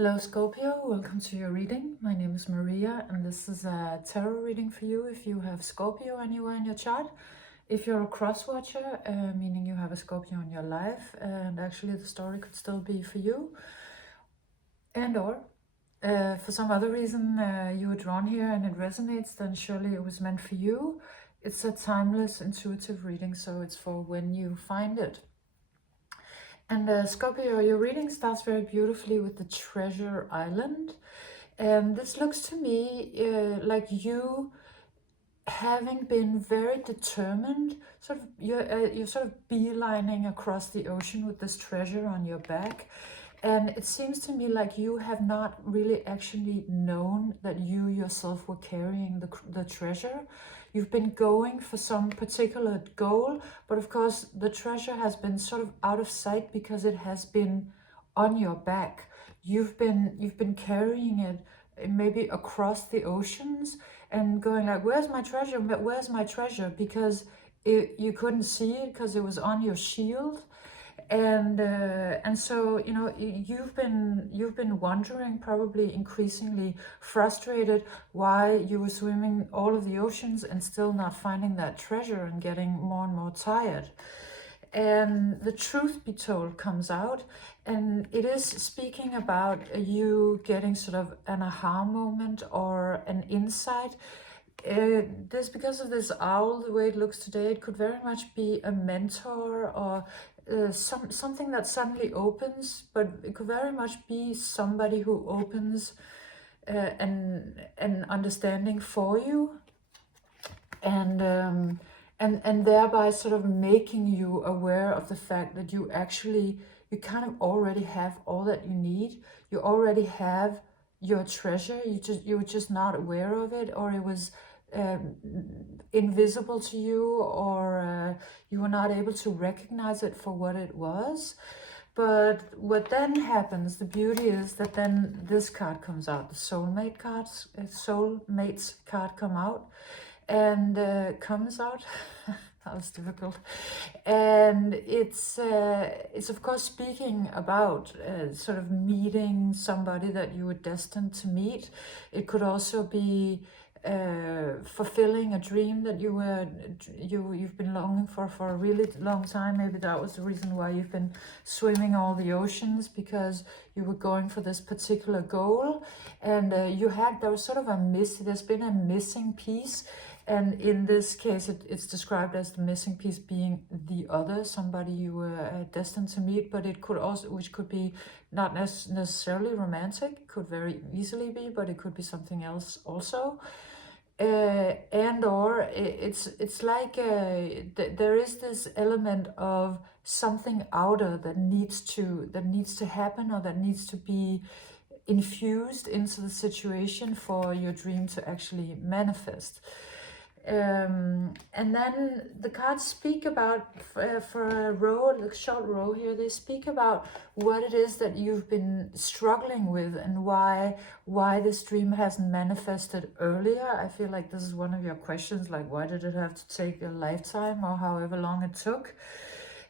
Hello Scorpio, welcome to your reading. My name is Maria and this is a tarot reading for you if you have Scorpio anywhere in your chart. If you're a cross-watcher, meaning you have a Scorpio in your life, and actually the story could still be for you. And or for some other reason you were drawn here and it resonates, then surely it was meant for you. It's a timeless intuitive reading, so it's for when you find it. And Scorpio, your reading starts very beautifully with the Treasure Island. And this looks to me like you having been very determined, sort of you're sort of beelining across the ocean with this treasure on your back. And it seems to me like you have not really actually known that you yourself were carrying the treasure. You've been going for some particular goal, but of course the treasure has been sort of out of sight because it has been on your back. You've been carrying it maybe across the oceans and going like, where's my treasure? Where's my treasure? Because you couldn't see it because it was on your shield. And so, you know, you've been wondering, probably increasingly frustrated, why you were swimming all of the oceans and still not finding that treasure and getting more and more tired. And the truth be told comes out, and it is speaking about you getting sort of an aha moment or an insight. This, because of this owl, the way it looks today, it could very much be a mentor or something that suddenly opens, but it could very much be somebody who opens an understanding for you, and thereby sort of making you aware of the fact that you kind of already have all that you need. You already have your treasure. You were just not aware of it, or it was invisible to you, or you were not able to recognize it for what it was. But what then happens, the beauty is that then this card comes out, the Soulmates card come out, and comes out. That was difficult. And it's of course speaking about sort of meeting somebody that you were destined to meet. It could also be fulfilling a dream that you've been longing for a really long time. Maybe that was the reason why you've been swimming all the oceans, because you were going for this particular goal, and there was sort of there's been a missing piece. And in this case, it's described as the missing piece being the other, somebody you were destined to meet, but it could also, which could be not necessarily romantic, could very easily be, but it could be something else also. And or it's like there is this element of something outer that needs to happen, or that needs to be infused into the situation for your dream to actually manifest. And then the cards speak about, for a short row here, they speak about what it is that you've been struggling with and why this dream hasn't manifested earlier. I feel like this is one of your questions, like why did it have to take a lifetime or however long it took?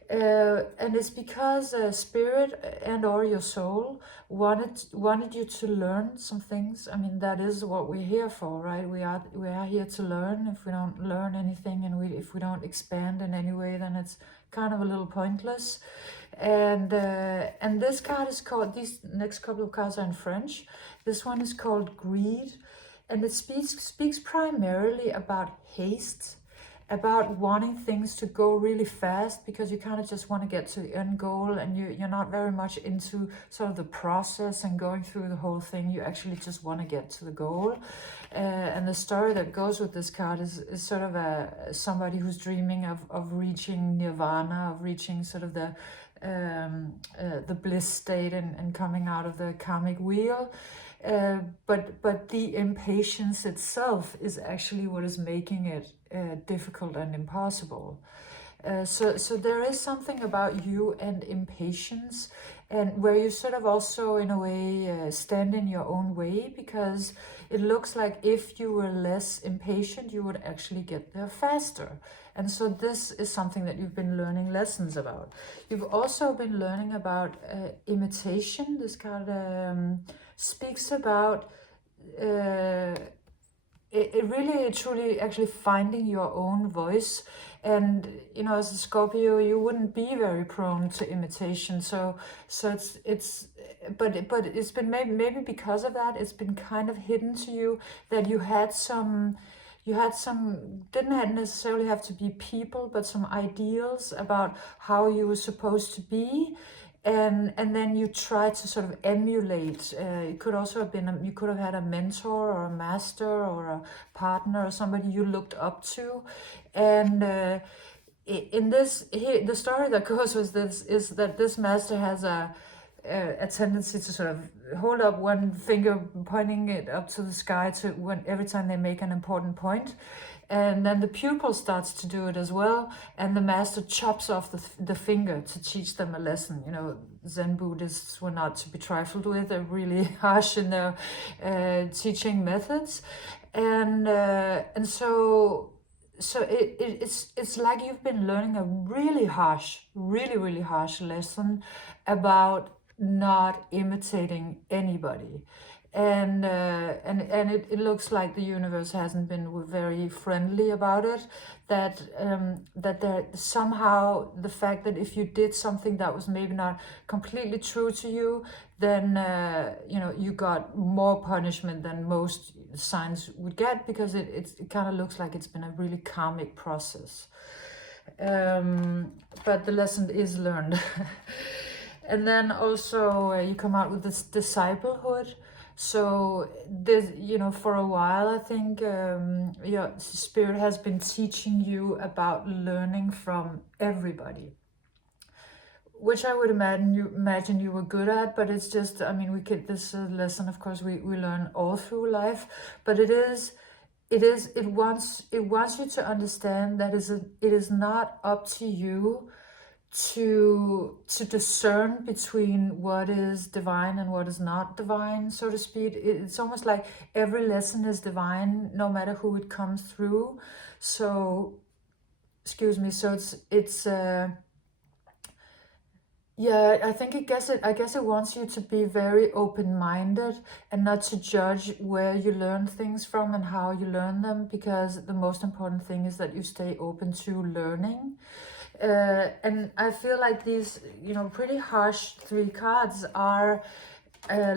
And it's because spirit and or your soul wanted you to learn some things. I mean, that is what we're here for, right? We are here to learn. If we don't learn anything, and if we don't expand in any way, then it's kind of a little pointless. And this card is called, these next couple of cards are in French. This one is called Greed, and it speaks primarily about haste, about wanting things to go really fast, because you kind of just want to get to the end goal, and you're not very much into sort of the process and going through the whole thing. You actually just want to get to the goal. And the story that goes with this card is sort of somebody who's dreaming of reaching nirvana, of reaching sort of the bliss state and coming out of the karmic wheel. But the impatience itself is actually what is making it difficult and impossible. So there is something about you and impatience, and where you sort of also in a way stand in your own way, because it looks like if you were less impatient, you would actually get there faster. And so this is something that you've been learning lessons about. You've also been learning about imitation. This card speaks about it really truly actually finding your own voice. And you know, as a Scorpio, you wouldn't be very prone to imitation, so it's but it's been maybe because of that, it's been kind of hidden to you that you had some didn't necessarily have to be people, but some ideals about how you were supposed to be. And then you try to sort of emulate. It could also have been you could have had a mentor or a master or a partner or somebody you looked up to. And in this, the story that goes with this is that this master has a tendency to sort of hold up one finger, pointing it up to the sky to every time they make an important point. And then the pupil starts to do it as well, and the master chops off the finger to teach them a lesson. You know, Zen Buddhists were not to be trifled with. They're really harsh in their teaching methods, and so it's like you've been learning a really harsh lesson about not imitating anybody. And it looks like the universe hasn't been very friendly about it. That there somehow, the fact that if you did something that was maybe not completely true to you, then you know, you got more punishment than most signs would get, because it kind of looks like it's been a really karmic process. But the lesson is learned. And then also you come out with this disciplehood. So this, you know, for a while, I think your spirit has been teaching you about learning from everybody, which I would imagine you were good at. But it's just, I mean, this lesson, of course, we learn all through life, but it wants you to understand that it is not up to you to discern between what is divine and what is not divine, so to speak. It's almost like every lesson is divine, no matter who it comes through. So, excuse me. So it's yeah, I guess it wants you to be very open-minded and not to judge where you learn things from and how you learn them, because the most important thing is that you stay open to learning. And I feel like these, you know, pretty harsh 3 cards are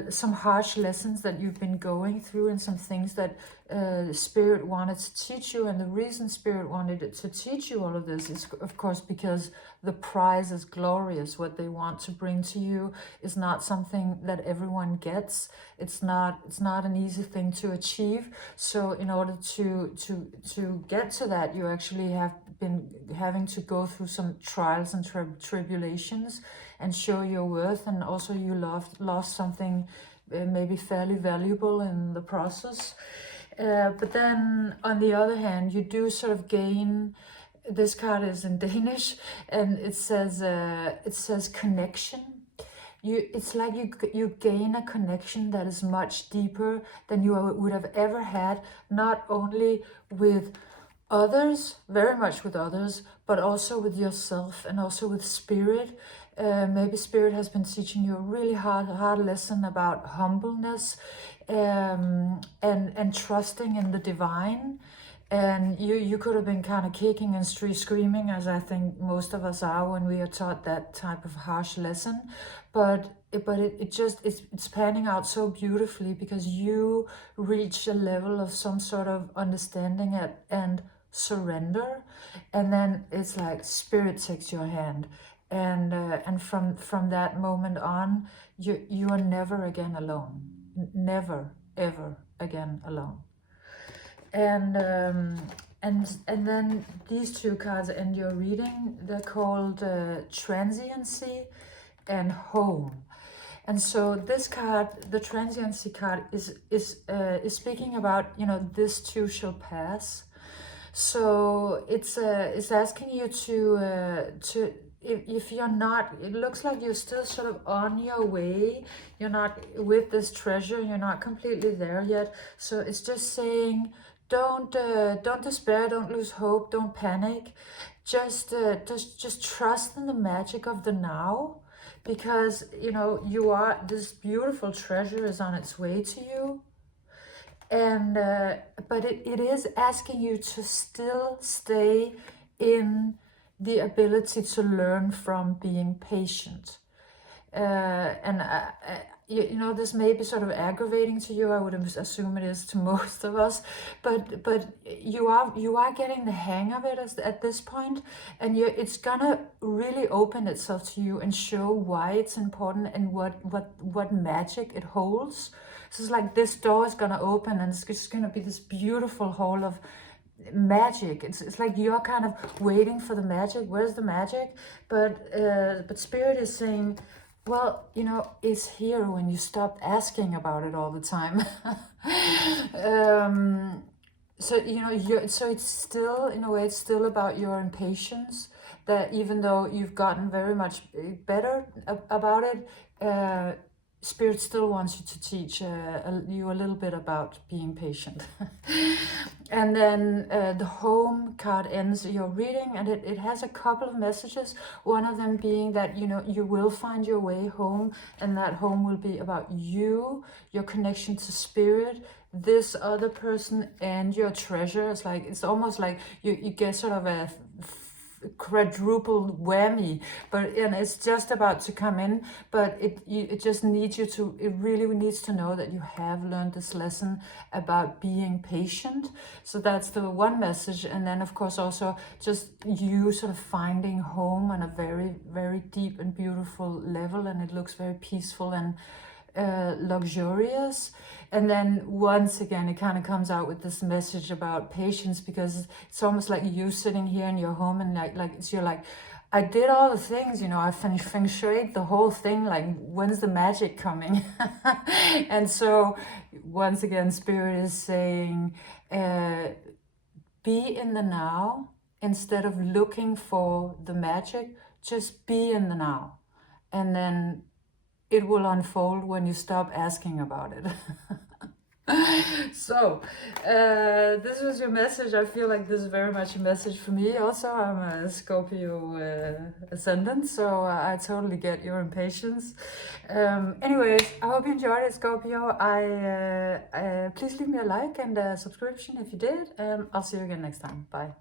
some harsh lessons that you've been going through, and some things that Spirit wanted to teach you. And the reason Spirit wanted it to teach you all of this is, of course, because the prize is glorious. What they want to bring to you is not something that everyone gets. It's not an easy thing to achieve. So in order to get to that, you actually have been having to go through some trials and tribulations and show your worth. And also you lost something maybe fairly valuable in the process. But then on the other hand, you do sort of gain, this card is in Danish, and it says connection. It's like you gain a connection that is much deeper than you would have ever had, not only with others, very much with others, but also with yourself and also with Spirit. Maybe Spirit has been teaching you a really hard lesson about humbleness, and trusting in the divine. And you could have been kind of kicking and screaming, as I think most of us are when we are taught that type of harsh lesson. But it's panning out so beautifully, because you reach a level of some sort of understanding and surrender, and then it's like Spirit takes your hand, and from that moment on, you are never again alone, never ever again alone. And then these 2 cards end your reading. They're called transiency and home. And so this card, the transiency card, is speaking about, you know, this too shall pass. So it's asking you to if you're not, it looks like you're still sort of on your way. You're not with this treasure. You're not completely there yet. So it's just saying, don't despair, don't lose hope, don't panic. Just trust in the magic of the now, because, you know, you are, this beautiful treasure is on its way to you. And but it is asking you to still stay in the ability to learn from being patient. You know, this may be sort of aggravating to you. I would assume it is to most of us, but you are getting the hang of it at this point, and it's gonna really open itself to you and show why it's important and what magic it holds. So it's like this door is gonna open, and it's just gonna be this beautiful hall of magic. It's like you're kind of waiting for the magic. Where's the magic? But Spirit is saying, well, you know, it's here when you stop asking about it all the time. So, you know, so it's still, in a way, it's still about your impatience, that even though you've gotten very much better about it, Spirit still wants you to teach you a little bit about being patient. And then the home card ends your reading, and it has a couple of messages. One of them being that, you know, you will find your way home, and that home will be about you, your connection to Spirit, this other person, and your treasure. It's like, it's almost like you get sort of a quadruple whammy, and it's just about to come in, but it just needs you to, it really needs to know that you have learned this lesson about being patient. So that's the one message. And then of course also just you sort of finding home on a very, very deep and beautiful level, and it looks very peaceful and luxurious. And then once again it kind of comes out with this message about patience, because it's almost like you sitting here in your home, and you're like, I did all the things, you know, I feng shuied the whole thing, like, when's the magic coming? And so once again Spirit is saying, be in the now instead of looking for the magic. Just be in the now, and then it will unfold when you stop asking about it. So this was your message. I feel like this is very much a message for me also. I'm a Scorpio ascendant, so I totally get your impatience. Anyways, I hope you enjoyed it, Scorpio. Please leave me a like and a subscription if you did. I'll see you again next time. Bye.